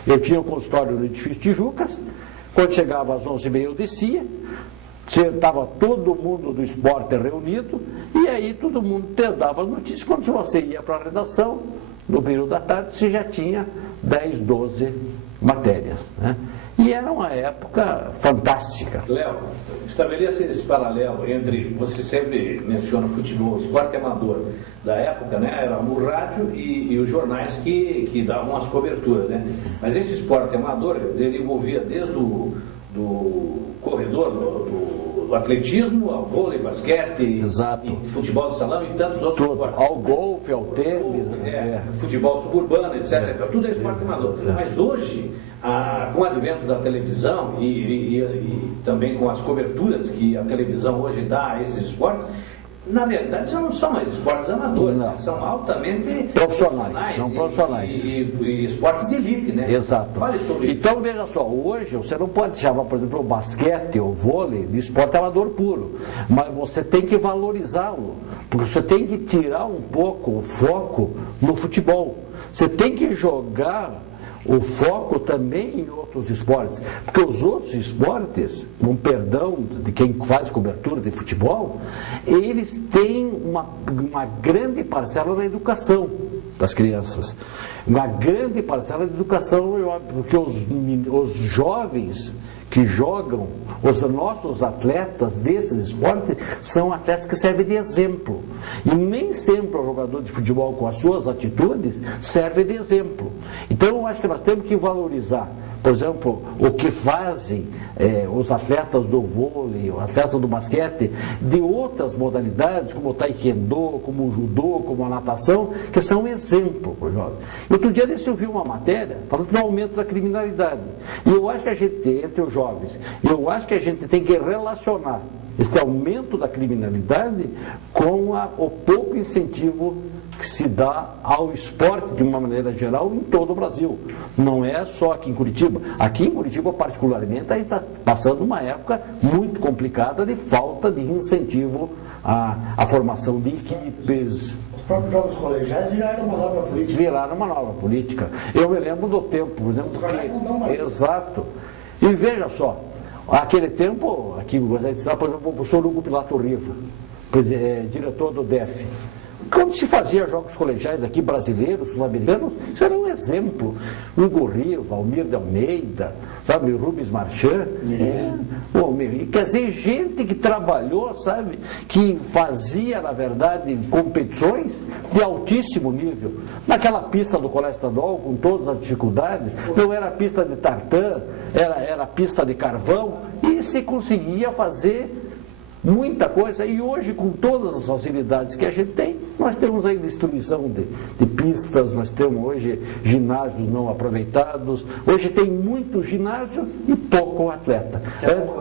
Eu tinha um consultório no edifício Tijucas, quando chegava às 11h30 eu descia, estava todo mundo do esporte reunido, e aí todo mundo te dava as notícias. Quando você ia para a redação, no período da tarde, você já tinha 10, 12 matérias, né? E era uma época fantástica. Léo, estabeleça esse paralelo entre, você sempre menciona o futebol, o esporte amador da época, né? Era o rádio e os jornais que davam as coberturas, né? Mas esse esporte amador, quer dizer, ele envolvia desde do corredor, do atletismo, ao vôlei, basquete, Exato. E futebol de salão e tantos outros esportes. Ao golfe, ao tênis. Futebol suburbano, etc. Então, tudo é esporte amador. Mas hoje, com o advento da televisão e também com as coberturas que a televisão hoje dá a esses esportes, na realidade já não são mais esportes amadores, né? São altamente profissionais. São profissionais. E esportes de elite, né? Exato. Fale sobre isso. Então, veja só, hoje você não pode chamar, por exemplo, o basquete ou o vôlei de esporte amador puro, mas você tem que valorizá-lo, porque você tem que tirar um pouco o foco no futebol. Você tem que jogar o foco também em outros esportes, porque os outros esportes, com perdão de quem faz cobertura de futebol, eles têm uma grande parcela na educação das crianças, uma grande parcela de educação, porque os jovens que jogam, os nossos atletas desses esportes são atletas que servem de exemplo. E nem sempre o jogador de futebol, com as suas atitudes, serve de exemplo. Então, eu acho que nós temos que valorizar, por exemplo, o que fazem os atletas do vôlei, os atletas do basquete, de outras modalidades, como o taekwondo, como o judô, como a natação, que são um exemplo para os jovens. Outro dia eu vi uma matéria falando do aumento da criminalidade. E eu acho que a gente, entre os jovens, eu acho que a gente tem que relacionar esse aumento da criminalidade com o pouco incentivo que se dá ao esporte de uma maneira geral em todo o Brasil. Não é só aqui em Curitiba. Aqui em Curitiba, particularmente, a gente está passando uma época muito complicada de falta de incentivo à formação de equipes. Os próprios jogos colegiais viraram uma nova política. Viraram uma nova política. Eu me lembro do tempo, por exemplo, que... Exato. E veja só, aquele tempo, aqui gostaria de citar, por exemplo, o professor Hugo Pilato Riva, diretor do DEF. Quando se fazia jogos colegiais aqui, brasileiros, sul-americanos, isso era um exemplo. Hugo Riva, Almir de Almeida, sabe, Rubens Marchand. Quer dizer, gente que trabalhou, sabe, que fazia, na verdade, competições de altíssimo nível. Naquela pista do Colégio Estadual, com todas as dificuldades, não era pista de tartã, era pista de carvão, e se conseguia fazer muita coisa, e hoje, com todas as facilidades que a gente tem, nós temos aí destruição de pistas, nós temos hoje ginásios não aproveitados, hoje tem muito ginásio e pouco atleta.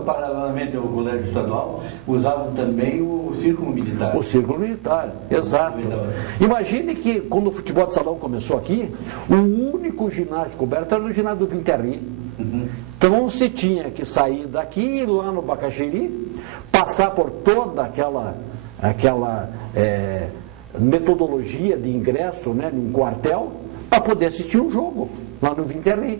Paralelamente ao colégio estadual, usavam também o círculo militar. O círculo militar, exato. Imagine que quando o futebol de salão começou aqui, o único ginásio coberto era o ginásio do Vinterri. Então se tinha que sair daqui e ir lá no Bacaxiri, passar por toda aquela metodologia de ingresso, né, num quartel, para poder assistir um jogo lá no Vinterri.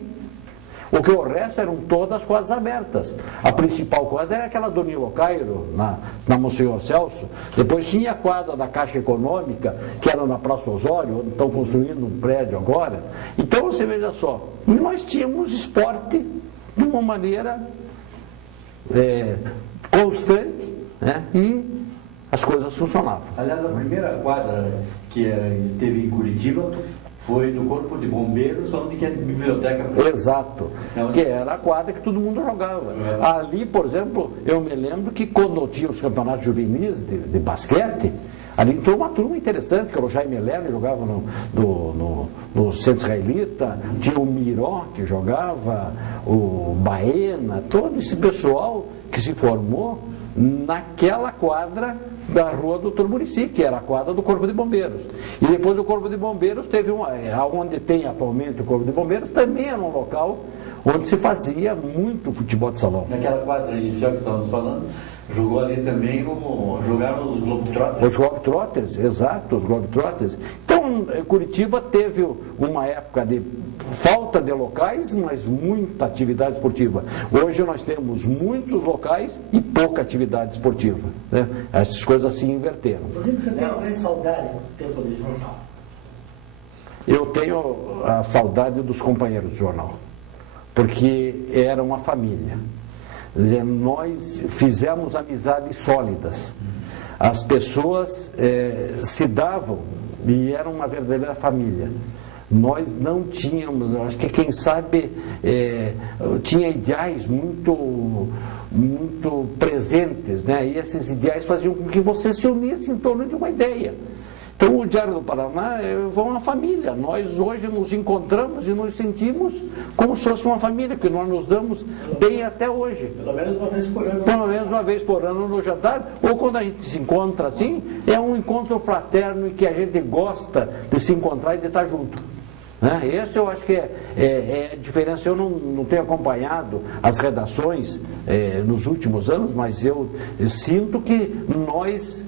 O que o resto eram todas as quadras abertas. A principal quadra era aquela do Nilo Cairo, na Monsenhor Celso. Depois tinha a quadra da Caixa Econômica, que era na Praça Osório, onde estão construindo um prédio agora. Então você veja só, e nós tínhamos esporte de uma maneira constante, né? E as coisas funcionavam. Aliás, a primeira quadra que teve em Curitiba foi do Corpo de Bombeiros, onde que a biblioteca foi. Exato, que era a quadra que todo mundo jogava. Ali, por exemplo, eu me lembro que quando tinha os campeonatos juvenis de basquete, ali entrou uma turma interessante, que era o Jaime Lerner, que jogava no Centro Israelita, tinha o Miró, que jogava, o Baena, todo esse pessoal que se formou naquela quadra da Rua Doutor Muricy, que era a quadra do Corpo de Bombeiros. E depois o Corpo de Bombeiros teve onde tem atualmente o Corpo de Bombeiros, também era um local onde se fazia muito futebol de salão. Naquela quadra inicial que estávamos falando, jogou ali também, jogaram os Globetrotters. Os Globetrotters, exato, os Globetrotters. Então, Curitiba teve uma época de falta de locais, mas muita atividade esportiva. Hoje nós temos muitos locais e pouca atividade esportiva, né? Essas coisas se inverteram. Por que você tem saudade do tempo de jornal? Eu tenho a saudade dos companheiros de jornal. porque era uma família. Nós fizemos amizades sólidas. As pessoas se davam e eram uma verdadeira família. Nós não tínhamos, eu acho que quem sabe tinha ideais muito presentes, né? E esses ideais faziam com que você se unisse em torno de uma ideia. Então o Diário do Paraná é uma família. Nós hoje nos encontramos e nos sentimos como se fosse uma família, que nós nos damos bem até hoje. Pelo menos uma vez por ano. Pelo menos uma vez por ano no jantar, ou quando a gente se encontra assim, é um encontro fraterno e que a gente gosta de se encontrar e de estar junto. Esse eu acho que é a diferença. Eu não tenho acompanhado as redações nos últimos anos, mas eu sinto que nós,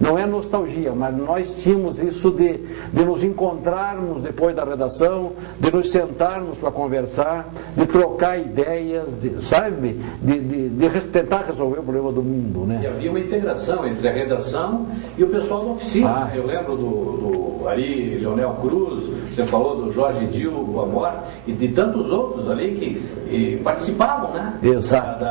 não é nostalgia, mas nós tínhamos isso de nos encontrarmos depois da redação, de nos sentarmos para conversar, de trocar ideias, sabe? De tentar resolver o problema do mundo, né? E havia uma integração entre a redação e o pessoal da oficina. Eu lembro do Ari Leonel Cruz, você falou do Jorge Dil, o Amor, e de tantos outros ali que participavam, né? Exato.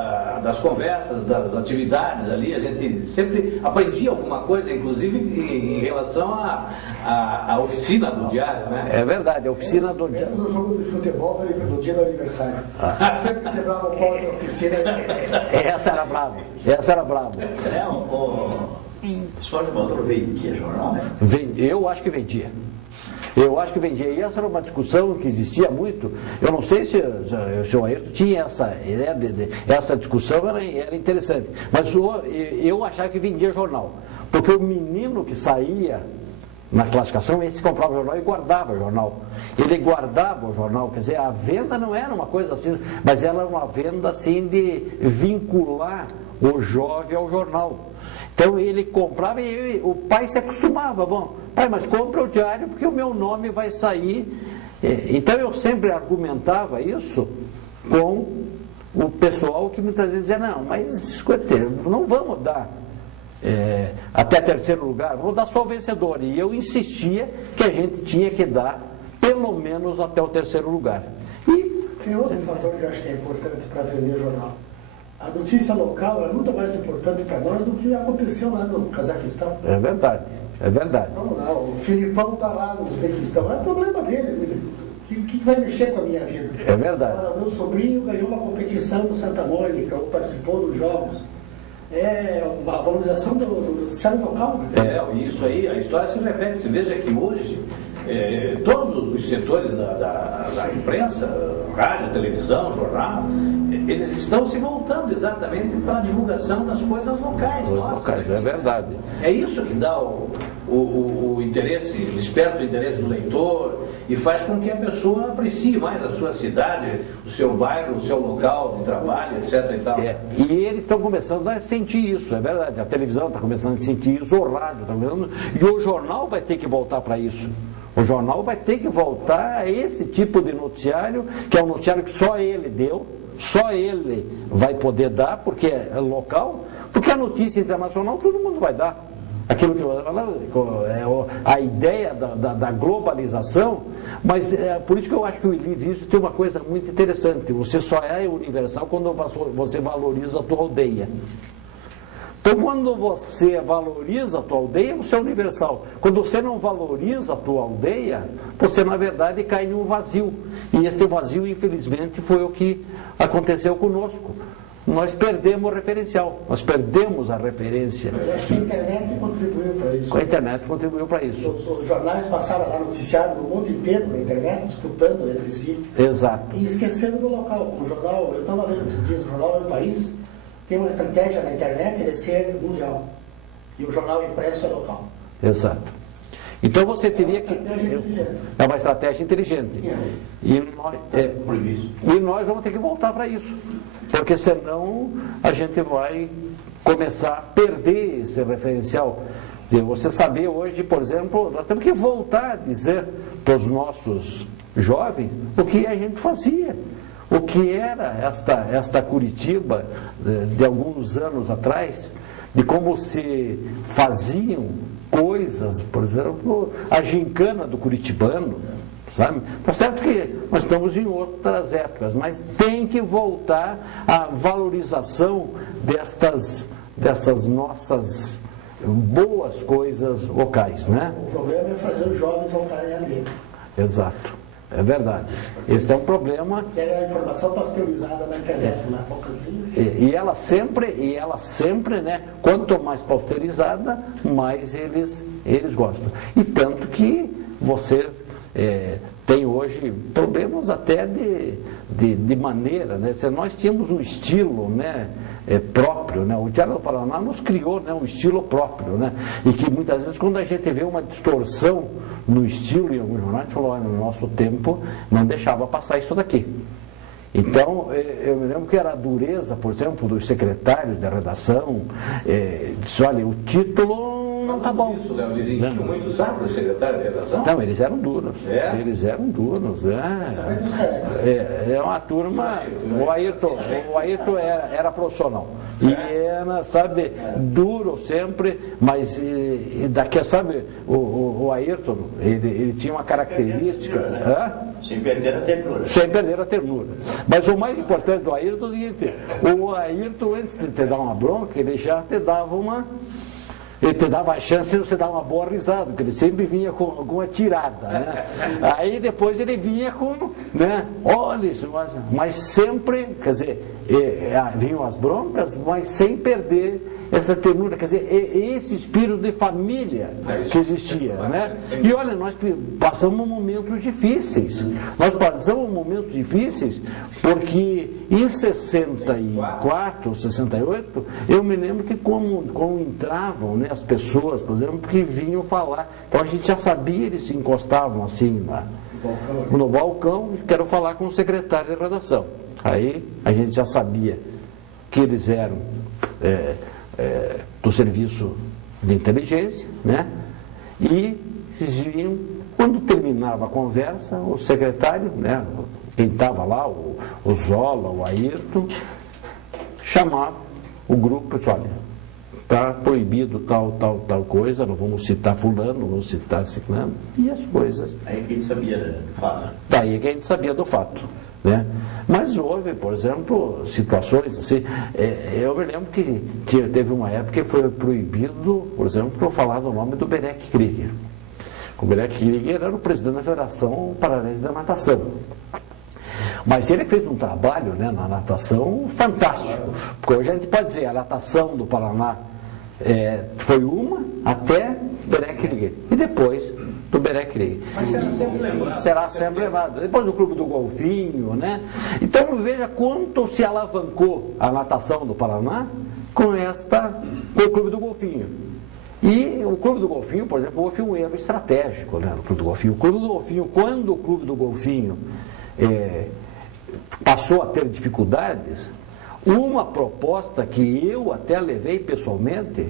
Das conversas, das atividades ali. A gente sempre aprendia alguma coisa, inclusive em relação à oficina do Diário, né? É verdade, a oficina do Diário. No jogo de futebol no dia do aniversário. Sempre quebrava o pau da oficina. Essa era brava. Essa era brava. O senhor Evandro vendia jornal, né? Eu acho que vendia. Eu acho que vendia. E essa era uma discussão que existia muito. Eu não sei se o senhor Ayrton tinha essa ideia, essa discussão era interessante. Mas eu achava que vendia jornal. Porque o menino que saía na classificação, esse comprava o jornal e guardava o jornal. Ele guardava o jornal, quer dizer, a venda não era uma coisa assim, mas ela era uma venda assim de vincular o jovem ao jornal. Então ele comprava e o pai se acostumava. Bom, pai, mas compra o diário porque o meu nome vai sair. Então eu sempre argumentava isso com o pessoal que muitas vezes dizia, não, mas escuta, não vamos dar até terceiro lugar, vamos dar só o vencedor. E eu insistia que a gente tinha que dar pelo menos até o terceiro lugar. E tem outro fator que eu acho que é importante para vender jornal. A notícia local é muito mais importante para nós do que aconteceu lá no Cazaquistão. É verdade, é verdade. Vamos lá, o Filipão está lá no Uzbequistão, é problema dele. O que vai mexer com a minha vida? É verdade. Agora, meu sobrinho ganhou uma competição no Santa Mônica, ou participou dos jogos. É a valorização do noticiário local. Isso aí, a história se repete. Se veja que hoje todos os setores da imprensa, rádio, televisão, jornal, eles estão se voltando exatamente para a divulgação das coisas locais. Locais, é verdade. É isso que dá o interesse, desperta o interesse do leitor e faz com que a pessoa aprecie mais a sua cidade, o seu bairro, o seu local de trabalho, etc. E tal. E eles estão começando a sentir isso, é verdade. A televisão está começando a sentir isso, o rádio está começando, e o jornal vai ter que voltar para isso. O jornal vai ter que voltar a esse tipo de noticiário, que é um noticiário que só ele deu, só ele vai poder dar, porque é local, porque a notícia internacional todo mundo vai dar. Aquilo que é a ideia da globalização, mas por isso que eu acho que o Ilívio tem uma coisa muito interessante. Você só é universal quando você valoriza a tua aldeia. Então, quando você valoriza a tua aldeia, você é universal. Quando você não valoriza a tua aldeia, você, na verdade, cai em um vazio. E este vazio, infelizmente, foi o que aconteceu conosco. Nós perdemos o referencial, nós perdemos a referência. Eu acho que a internet contribuiu para isso. A internet contribuiu para isso. Os jornais passaram a dar noticiário no mundo inteiro na internet, disputando entre si. Exato. E esqueceram do local. O jornal, eu estava lendo esses dias, o Jornal é um País tem uma estratégia na internet de ser mundial. E o jornal impresso é local. Exato. Então você teria que... É uma estratégia inteligente. E nós vamos ter que voltar para isso. Porque senão a gente vai começar a perder esse referencial. Você saber hoje, por exemplo, nós temos que voltar a dizer para os nossos jovens o que a gente fazia. O que era esta Curitiba de alguns anos atrás, de como se faziam coisas, por exemplo, a gincana do curitibano, sabe? Tá certo que nós estamos em outras épocas, mas tem que voltar à valorização destas nossas boas coisas locais, né? O problema é fazer os jovens voltarem a ler. Exato, é verdade. Esse é um problema. Quer a informação pasteurizada na internet, lá poucas linhas. E ela sempre, né? Quanto mais pasteurizada, mais eles gostam. E tanto que você tem hoje problemas até de maneira, né? Se nós tínhamos um estilo, né? Próprio, né? O Diário do Paraná nos criou, né? Um estilo próprio, né? E que muitas vezes quando a gente vê uma distorção no estilo em alguns jornais, a gente falou, olha, no nosso tempo não deixava passar isso daqui. Então, eu me lembro que era a dureza, por exemplo, dos secretários da redação, disse, olha, o título não está bom. Isso, Léo, eles enchiam muito o saco do secretário de redação? Não, eles eram duros. É? Eles eram duros. É uma turma. O Ayrton era profissional. E era, sabe, duro sempre, mas daqui, sabe, o Ayrton, ele tinha uma característica. Sem perder a ternura. Sem perder a ternura. Mas o mais importante do Ayrton é o seguinte: o Ayrton, antes de te dar uma bronca, ele já te dava ele te dava a chance de você dar uma boa risada, porque ele sempre vinha com alguma tirada, né? Aí depois ele vinha com, né? Olha isso, mas sempre, quer dizer, vinham as broncas, mas sem perder essa ternura, quer dizer, esse espírito de família que existia, né? E olha, nós passamos momentos difíceis. Nós passamos momentos difíceis porque em 64, 68, eu me lembro que como entravam, né, as pessoas, por exemplo, que vinham falar. Então a gente já sabia, eles se encostavam assim no balcão, quero falar com o secretário de redação. Aí a gente já sabia que eles eram do serviço de inteligência, né? E vinham, quando terminava a conversa, o secretário, né, quem estava lá, o Zola, o Ayrton, chamava o grupo e disse, olha, está proibido tal coisa, não vamos citar fulano, não vamos citar ciclano, e as coisas. Aí que a gente sabia do fato. Daí que a gente sabia do fato. Né? Mas houve, por exemplo, situações assim. Eu me lembro que teve uma época que foi proibido, por exemplo, falar do nome do Berek Krieger. O Berek Krieger era o presidente da Federação Paranaense da Natação. Mas ele fez um trabalho, né, na natação fantástico. Porque hoje a gente pode dizer, a natação do Paraná foi uma até Berek Krieger. E depois do Berek Krieger. Mas será sempre lembrado. Será sempre lembrado. Depois o Clube do Golfinho, né? Então veja quanto se alavancou a natação do Paraná com o Clube do Golfinho. E o Clube do Golfinho, por exemplo, houve um erro estratégico, né, no Clube do Golfinho. O Clube do Golfinho, quando o Clube do Golfinho passou a ter dificuldades, uma proposta que eu até levei pessoalmente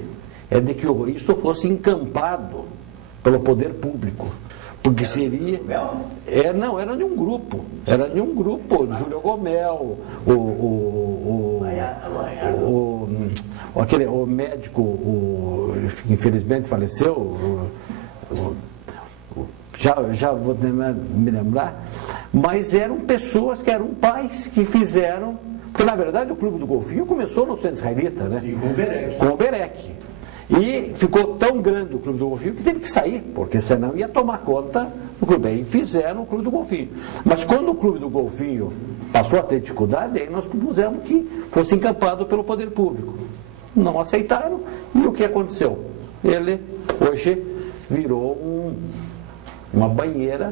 é de que isto fosse encampado pelo poder público. Porque seria. Não, era de um grupo. Era de um grupo. Júlio Gomel, o médico, que infelizmente faleceu, já vou me lembrar, mas eram pessoas que eram pais que fizeram. Porque na verdade o Clube do Golfinho começou no centro israelita, né? E com o Berek. Com o Berek. E ficou tão grande o Clube do Golfinho que teve que sair, porque senão ia tomar conta do clube. E fizeram o Clube do Golfinho. Mas quando o Clube do Golfinho passou a ter dificuldade, aí nós propusemos que fosse encampado pelo poder público. Não aceitaram, e o que aconteceu? Ele hoje virou uma banheira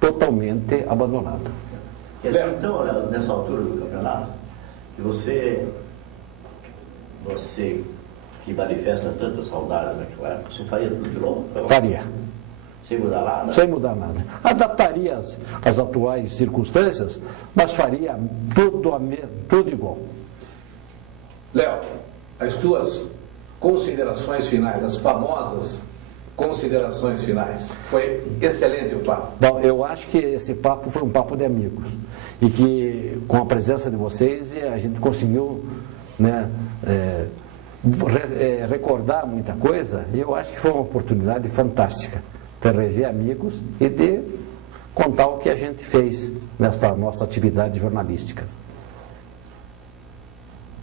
totalmente abandonada. Então, nessa altura do campeonato, que você que manifesta tanta saudade naquela época, você faria tudo de novo? Faria. Sem mudar nada? Sem mudar nada. Adaptaria as atuais circunstâncias, mas faria tudo igual. Léo, as tuas considerações finais, as famosas considerações finais. Foi excelente o papo. Bom, eu acho que esse papo foi um papo de amigos. E que com a presença de vocês a gente conseguiu, né, recordar muita coisa. E eu acho que foi uma oportunidade fantástica de rever amigos e de contar o que a gente fez nessa nossa atividade jornalística.